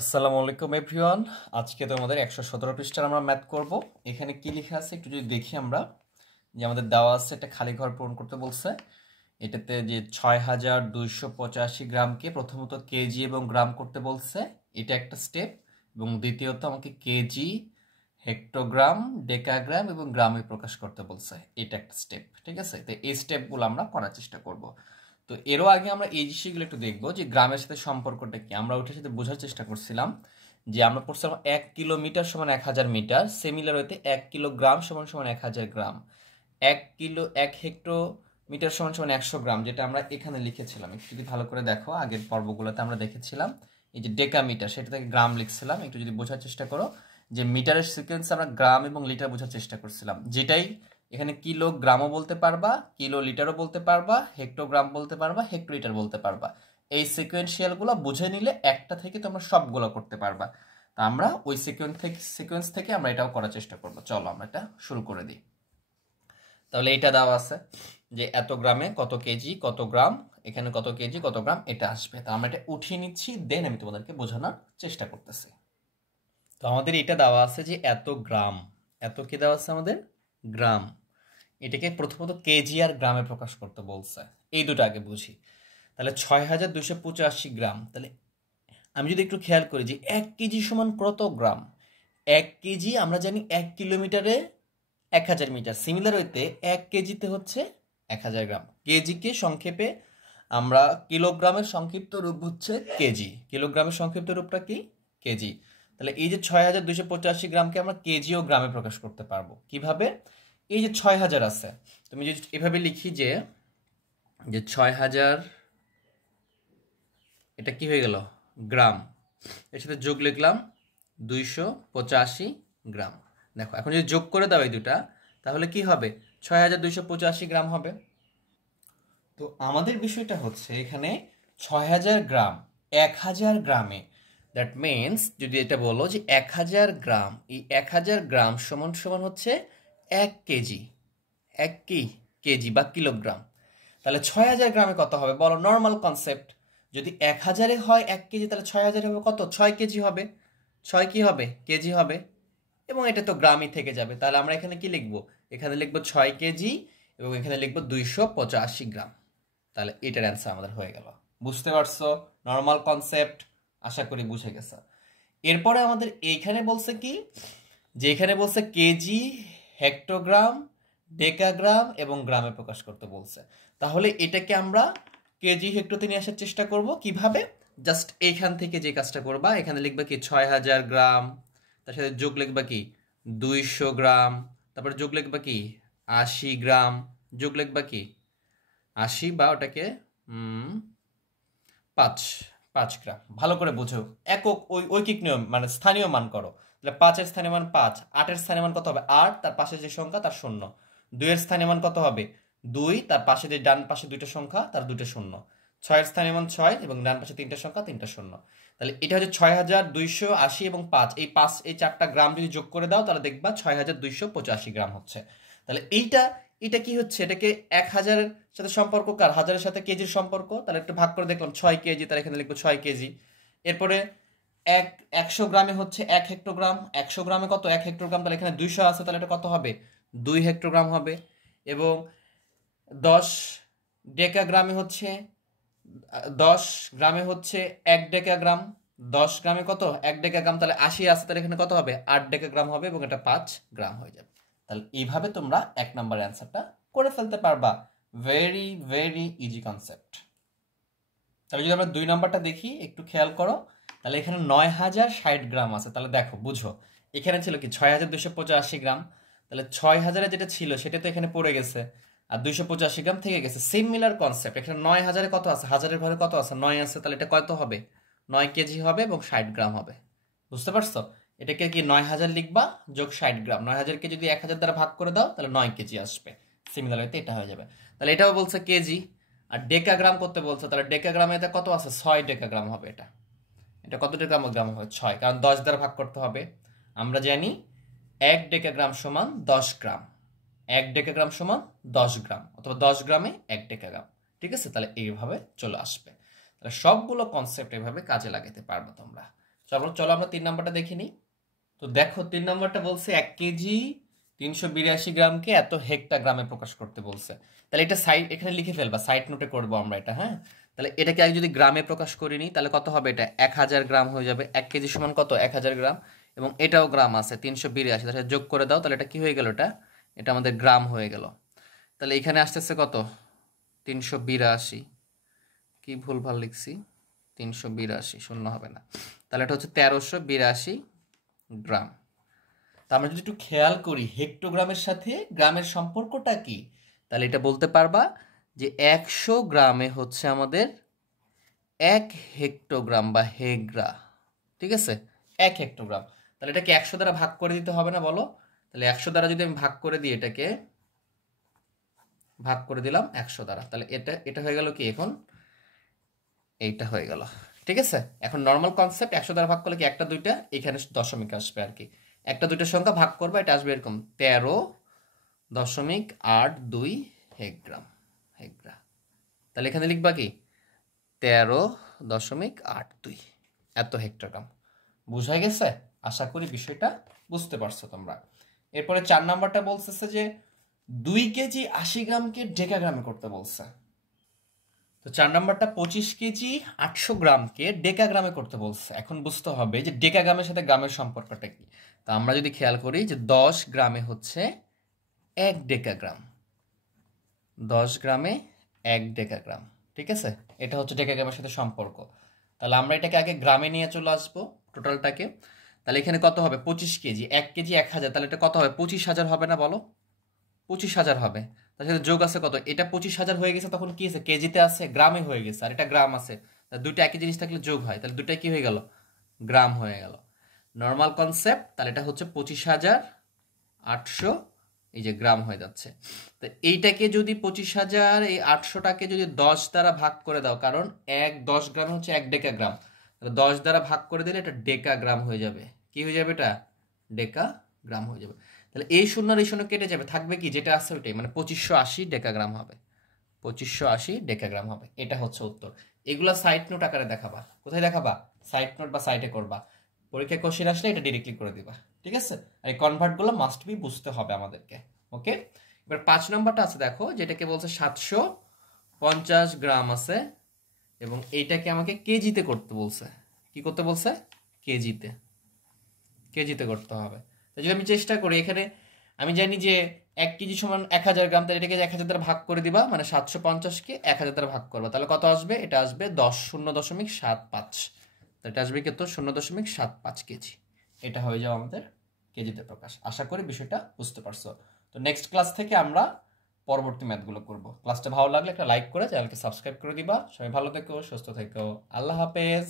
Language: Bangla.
আসসালামু আলাইকুম এভরিওয়ান। আজকে তোমাদের 117 পৃষ্ঠার আমরা ম্যাথ করব। এখানে কি লেখা আছে একটু যদি দেখি আমরা, যে আমাদের দেওয়া আছে একটা খালি ঘর পূরণ করতে বলছে। এটাতে যে 6285 গ্রামকে প্রথমত কেজি এবং গ্রাম করতে বলছে, এটা একটা স্টেপ। এবং দ্বিতীয়ত আমাকে কেজি, হেক্টোগ্রাম, ডেকাগ্রাম এবং গ্রামে প্রকাশ করতে বলছে, এটা একটা স্টেপ। ঠিক আছে, তো এই স্টেপগুলো আমরা করার চেষ্টা করব। তো এরও আগে আমরা এই জিনিসগুলো একটু দেখবো যে গ্রামের সাথে সম্পর্কটা কি। আমরা ওইটার সাথে বোঝার চেষ্টা করছিলাম যে আমরা পড়ছিলাম 1 কিলোমিটার সমান 1000 মিটার, সিমিলার হইতে 1 কিলোগ্রাম সমান সমান 1000 গ্রাম, 1 কিলো 1 হেক্টোমিটার সমান সমান 100 গ্রাম, যেটা আমরা এখানে লিখেছিলাম। একটু যদি ভালো করে দেখো, আগের পর্বগুলোতে আমরা দেখেছিলাম এই যে ডেকামিটার, সেটা থেকে গ্রাম লিখছিলাম। একটু যদি বোঝার চেষ্টা করো যে মিটারের সিকোয়েন্স আমরা গ্রাম এবং লিটার বোঝার চেষ্টা করছিলাম, যেটাই এখানে কিলোগ্রামও বলতে পারবা, কিলো লিটারও বলতে পারবা, হেক্টোগ্রাম বলতে পারবা, হেক্টোলিটার বলতে পারবা। এই সিকোয়েন্সিয়ালগুলো বুঝে নিলে একটা থেকে তোমরা সবগুলো করতে পারবা। তা আমরা ওই সিকোয়েন্স থেকে আমরা এটাও করার চেষ্টা করব। চলো আমরা এটা শুরু করে দিই। তাহলে এটা দেওয়া আছে যে এত গ্রামে কত কেজি কত গ্রাম, এখানে কত কেজি কত গ্রাম এটা আসবে। তা আমরা এটা উঠিয়ে নিচ্ছি, দেন আমি তোমাদেরকে বোঝানোর চেষ্টা করতেছি। তো আমাদের এটা দেওয়া আছে যে এত গ্রাম, এত কি দেওয়া আছে আমাদের গ্রাম, এটাকে প্রথমত কেজি আর গ্রামে প্রকাশ করতে বলছে। এই দুটো আগে বুঝি। তাহলে 6285 গ্রাম। তাহলে আমি যদি একটু খেয়াল করি যে 1 কেজি সমান কত গ্রাম। 1 কেজি আমরা জানি 1 কিলোমিটারে 1000 মিটার, সিমিলার হইতে 1 কেজিতে হচ্ছে 1000 গ্রাম। কেজিকে সংক্ষেপে আমরা কিলোগ্রামের সংক্ষিপ্ত রূপ হচ্ছে কেজি, কিলোগ্রামের সংক্ষিপ্ত রূপটা কি কেজি। তাহলে এই যে 6285 গ্রামকে আমরা কেজি ও গ্রামে প্রকাশ করতে পারবো কিভাবে। এই যে 6000 আছে, তুমি যদি এভাবে লিখি যে 6000, এটা কি হয়ে গেল গ্রাম, এর সাথে যোগ লিখলাম 285 গ্রাম। দেখো এখন যদি যোগ করে দাও এই দুটা, তাহলে কি হবে 6285 গ্রাম হবে। তো আমাদের বিষয়টা হচ্ছে এখানে 6000 গ্রাম 1000 গ্রামে, দ্যাট মিনস যদি এটা বলো যে 1000 গ্রাম, এই 1000 গ্রাম সমান সমান হচ্ছে 1 কেজি, 1 কেজি বা কিলোগ্রাম। তাহলে 6000 গ্রামে কত হবে বলো, নর্মাল কনসেপ্ট। যদি 1000-এ হয় 1 কেজি, তাহলে 6000 হবে কত, 6 কেজি হবে। 6 কি হবে, কেজি হবে। এবং এটা তো গ্রামই থেকে যাবে। তাহলে আমরা এখানে কি লিখবো, এখানে লিখবো 6 কেজি এবং এখানে লিখবো 285 গ্রাম। তাহলে এটার অ্যান্সার আমাদের হয়ে গেল। বুঝতে পারছো নর্মাল কনসেপ্ট, আশা করি বুঝে গেছে। এরপরে আমাদের এইখানে বলছে কি, যে এখানে বলছে কেজি, হেক্টোগ্রাম, ডেকাগ্রাম এবং গ্রামে প্রকাশ করতে বলছে। তাহলে এটাকে আমরা কেজি হেক্টোতে নিয়ে আসার চেষ্টা করব কিভাবে। জাস্ট এইখান থেকে যে কাজটা করবা, এখানে লিখবা কি 6000 গ্রাম, তার সাথে যোগ লিখবা কি 200 গ্রাম, তারপরে যোগ লিখবা কি 80 গ্রাম, যোগ লিখবা কি 80 বা ওটাকে 5 গ্রাম। ভালো করে বুঝো, একক ঐকিক নিয়ম মানে স্থানীয় মান করো। তাহলে 5-এর স্থানীয় মান 5, 8-এর স্থানীয় মান কত হবে 8, তার পাশে যে সংখ্যা তার 0। 2-এর স্থানীয় মান কত হবে 2, তার পাশে যে ডান পাশে দুইটা সংখ্যা তার দুটো 0। 6-এর স্থানীয় মান 6 এবং ডান পাশে তিনটা সংখ্যা তিনটা 0। তাহলে এটা হচ্ছে 6280 এবং 5, এই চারটা গ্রাম যদি যোগ করে দাও তাহলে দেখবা 6285 গ্রাম হচ্ছে। তাহলে এটা কি হচ্ছে, এটাকে 1000-এর সাথে সম্পর্ক কার, হাজারের সাথে কেজির সম্পর্ক। তাহলে একটু ভাগ করে দেখলাম 6 কেজি, তাহলে এখানে লিখবো 6 কেজি। এরপরে 100 গ্রামে হচ্ছে 1 হেক্টোগ্রাম, 100 গ্রামে কত 1 হেক্টোগ্রাম, তাহলে এখানে 200 আছে, তাহলে এটা কত হবে 2 হেক্টোগ্রাম হবে। এবং 10 ডেকাগ্রামে হচ্ছে 10 গ্রামে হচ্ছে 1 ডেকাগ্রাম, 10 গ্রামে কত 1 ডেকাগ্রাম, তাহলে 80 আছে, তাহলে এখানে কত হবে 8 ডেকাগ্রাম হবে এবং এটা 5 গ্রাম হয়ে যাবে। তাহলে এইভাবে তোমরা 1 নম্বর অ্যান্সারটা করে ফেলতে পারবা। Very very easy concept. তাহলে যদি আমরা 2 নম্বরটা দেখি, একটু খেয়াল করো। তাহলে এখানে 9060 গ্রাম আছে। তাহলে দেখো বুঝো, এখানে ছিল কি 6285 গ্রাম, তাহলে 6000-এ যেটা ছিল সেটা তো এখানে পড়ে গেছে, আর 285 গ্রাম থেকে গেছে। সিমিলার কনসেপ্ট, এখানে 9000-এ কত আছে, হাজারের ঘরে কত আছে 9 আছে, তাহলে এটা কত হবে 9 কেজি হবে এবং 60 গ্রাম হবে। বুঝতে পারছো, এটাকে কি 9000 লিখবা যোগ 60 গ্রাম, 9000-কে যদি 1000 দ্বারা ভাগ করে দাও তাহলে 9 কেজি আসবে। সিমিলার হইতে এটা হয়ে যাবে। তাহলে এটাও বলছে কেজি। আর ডেকাগ্রাম করতে বলছে, তাহলে ডেকাগ্রামে এটা কত আছে 6 ডেকাগ্রাম হবে। এটা এটা কত ডেকাগ্রাম হবে 6, কারণ 10 দ্বারা ভাগ করতে হবে। আমরা জানি 1 ডেকাগ্রাম সমান 10 গ্রাম, 1 ডেকাগ্রাম সমান 10 গ্রাম, অথবা 10 গ্রামে 1 ডেকাগ্রাম। ঠিক আছে, তাহলে এইভাবে চলে আসবে। তাহলে সবগুলো কনসেপ্ট এভাবে কাজে লাগাতে পারবো তোমরা। চলো আমরা 3 নাম্বারটা দেখে নিই। তো দেখো 3 নাম্বারটা বলছে 1 কেজি 382 গ্রামকে এত হেক্টোগ্রামে প্রকাশ করতে বলছে। তাহলে এটা সাইড এখানে লিখে ফেলবা, সাইড নোটে করবো আমরা এটা, হ্যাঁ। তাহলে এটাকে আগে যদি গ্রামে প্রকাশ করি নি তাহলে কত হবে, এটা 1000 গ্রাম হয়ে যাবে। 1 কেজি সমান কত, 1000 গ্রাম, এবং এটাও গ্রাম আছে 382, তাহলে যোগ করে দাও, তাহলে এটা কি হয়ে গেল, এটা আমাদের গ্রাম হয়ে গেল। তাহলে এখানে আসতেছে কত, 382, কি ভুলভাল লিখছি, 382 শূন্য হবে না, তাহলে এটা হচ্ছে 1382 গ্রাম। তা আমরা যদি একটু খেয়াল করি হেক্টোগ্রামের সাথে গ্রামের সম্পর্কটা কি, তাহলে এটা বলতে পারবা যে 100 গ্রামে হচ্ছে আমাদের 1 হেক্টোগ্রাম বা হেগ্রা, ঠিক আছে, 1 হেক্টোগ্রাম। তাহলে এটাকে 100 দ্বারা ভাগ করে দিতে হবে না, বলো। তাহলে 100 দ্বারা যদি আমি ভাগ করে দিই, এটাকে ভাগ করে দিলাম 100 দ্বারা, তাহলে এটা হয়ে গেল কি, এখন এইটা হয়ে গেল, ঠিক আছে। এখন নর্মাল কনসেপ্ট, 100 দ্বারা ভাগ করলে কি একটা দুইটা, এখানে দশমিক আসবে আর কি, একটা দুইটা সংখ্যা ভাগ করবে, এটা আসবে এরকম 13.82 হেক্টগ্রাম, হেক্ট্রা। তাহলে এখানে লিখবা কি 13.82, এত হেক্টোগ্রাম। বুঝাই গেছে? আশা করি বিষয়টা বুঝতে পারছো তোমরা। এরপরে 4 নাম্বারটা বলতেছে যে 2 কেজি 80 গ্রামকে ডেকাগ্রামে করতে বলছে। তো 4 নাম্বারটা 25 কেজি 800 গ্রামকে ডেকাগ্রামে করতে বলছে। এখন বুঝতে হবে যে ডেকাগ্রামের সাথে গ্রামের সম্পর্কটা কি। তা আমরা যদি খেয়াল করি যে 10 গ্রামে হচ্ছে 1 ডেকাগ্রাম, 10 গ্রামে 1 ডেকাগ্রাম, ঠিক আছে, এটা হচ্ছে ডেকাগ্রামের সাথে সম্পর্ক। তাহলে আমরা এটাকে আগে গ্রামে নিয়ে চলে আসবো টোটালটাকে। তাহলে এখানে কত হবে, 25 কেজি, 1 কেজি 1000, তাহলে এটা কত হবে, 25,000 হবে না, বলো। 25,000 হবে। তার সাথে যোগ আছে কত, এটা 25,000 হয়ে গেছে, তখন কি আছে, কেজিতে আছে, গ্রামে হয়ে গেছে, আর এটা গ্রাম আছে, দুইটা একই জিনিস থাকলে যোগ হয়, তাহলে দুইটা কি হয়ে গেল, গ্রাম হয়ে গেল। নর্মাল কনসেপ্ট, তাহলে এটা হচ্ছে 25,800, এই যে গ্রাম হয়ে যাচ্ছে। তো এইটাকে যদি 25,000, এই 800টাকে যদি 10 দ্বারা ভাগ করে দাও, কারণ 10 গ্রাম হচ্ছে 1 ডেকাগ্রাম, 10 দ্বারা ভাগ করে দিলে এটা ডেকাগ্রাম হয়ে যাবে। কি হয়ে যাবে, এটা ডেকাগ্রাম হয়ে যাবে। তাহলে এই শূন্য আর এই শূন্য কেটে যাবে, থাকবে কি যেটা আছে ওইটাই, মানে 2580 ডেকাগ্রাম হবে, 2580 ডেকাগ্রাম হবে। এটা হচ্ছে উত্তর। এগুলা সাইড নোট আকারে দেখাবা, কোথায় দেখাবা, সাইড নোট বা সাইডে করবা, পরীক্ষায় কোশ্চেন আসলে এটা ডিরেক্টলি করে দিবা, ঠিক আছে। আর এই কনভার্টগুলো মাস্ট বি বুঝতে হবে আমাদেরকে, ওকে। এবার 5 নম্বরটা আছে, দেখো, যেটাকে বলছে 750 গ্রাম আছে, এবং এইটাকে আমাকে কেজিতে করতে বলছে। কি করতে বলছে, কেজিতে, কেজিতে করতে হবে। তাই যদি আমি চেষ্টা করি, এখানে আমি জানি যে 1 কেজি সমান 1000 গ্রাম, তাহলে এটাকে 1000 দ্বারা ভাগ করে দিবা, মানে 750কে 1000 দ্বারা ভাগ করবা, তাহলে কত আসবে, এটা আসবে 0.75, এটা আসবে কত, 0.75 কেজি। এটা হয়ে যাও আমাদের কেজিতে প্রকাশ। আশা করি বিষয়টা বুঝতে পারছো। তো নেক্সট ক্লাস থেকে আমরা পরবর্তী ম্যাথগুলো করব। ক্লাসটা ভালো লাগলে একটা লাইক করে চ্যানেলকে সাবস্ক্রাইব করে দিবা। সবাই ভালো থেকো, সুস্থ থেকো, আল্লাহ হাফেজ।